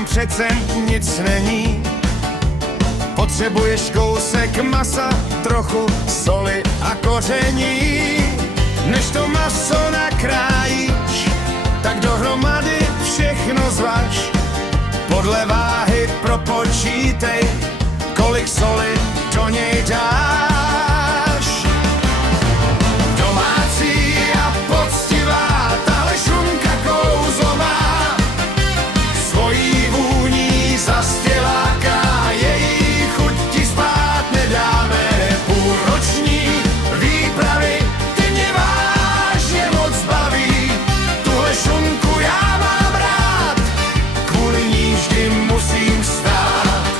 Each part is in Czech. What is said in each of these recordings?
tom přece nic není. Potřebuješ kousek masa, trochu soli a koření. Než to maso nakrájíš, tak dohromady všechno zvaž. Podle váhy propočítej, kolik soli do něj dáš. Domácí a poctivá, tahle šunka kouzlo má. Svojí vůní zastěláká, její chuť ti spát nedáme. Půlroční výpravy, ty mě vážně moc baví. Tuhle šunku já mám rád, kvůli ní vždy musím stát.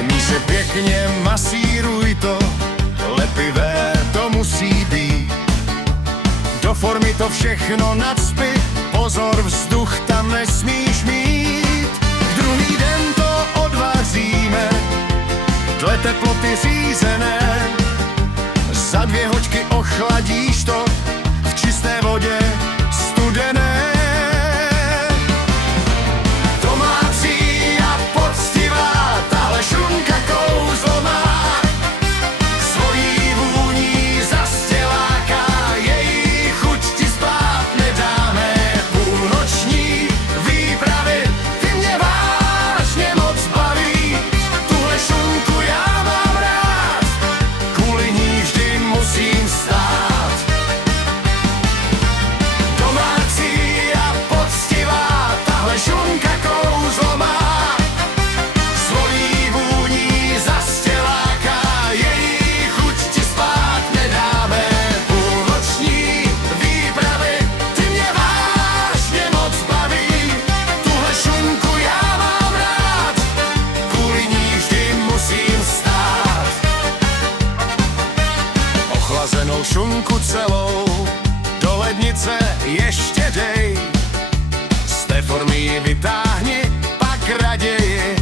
Míše pěkně masíruj to, lepivé to musí být. Do formy to všechno nacpi, pozor, vzduch tam nesmíš mít. Druhý den to odvaříme, dle teploty řízené. Za 2 hoďky ochladíš to v čisté vodě studené. Domácí a poctivá, tahle šunka kouzlo má. Svojí vůní zastěláká, její chuť ti spát nedáme. Půlnoční výpravy, ty mě vážně moc baví. Tuhle šunku já mám rád, kvůli ní vždy musím stát. Domácí a poctivá, tahle šunka kouzlo má. Svojí vůní zastěláká, její chuť ti spát nedáme. Půlnoční výpravy, ty mě vážně moc baví. Tuhle šunku já mám rád, kvůli ní vždy musím stát. Ochlazenou šunku celou do lednice ještě dej. Z té formy ji vytáhni, pak raději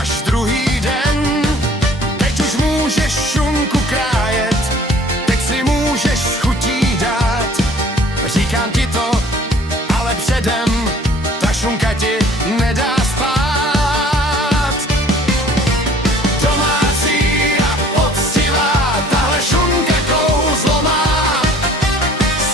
až druhý den. Teď už můžeš šunku krájet, teď si můžeš s chutí dát. Říkám ti to, ale předem, ta šunka ti nedá spát. Domácí a poctivá, tahle šunka kouzlo má.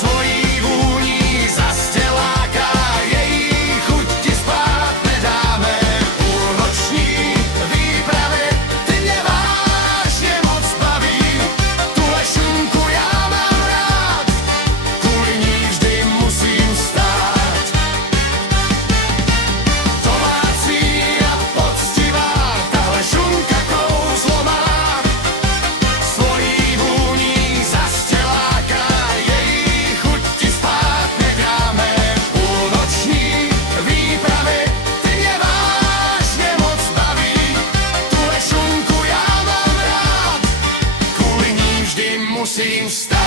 Svojí vůní zastěláká, její chuť ti spát nedáme. Půlnoční výpravy, ty mě vážně moc baví. Tuhle šunku já mám rád, kvůli ní vždy musím stát. Domácí a poctivá, tahle šunka kouzlo má. Svojí vůní zastěláká, její chuť ti spát nedáme. Půlnoční výpravy, ty mě vážně moc baví. Tuhle šunku já mám rád, kvůli ní vždy musím stát.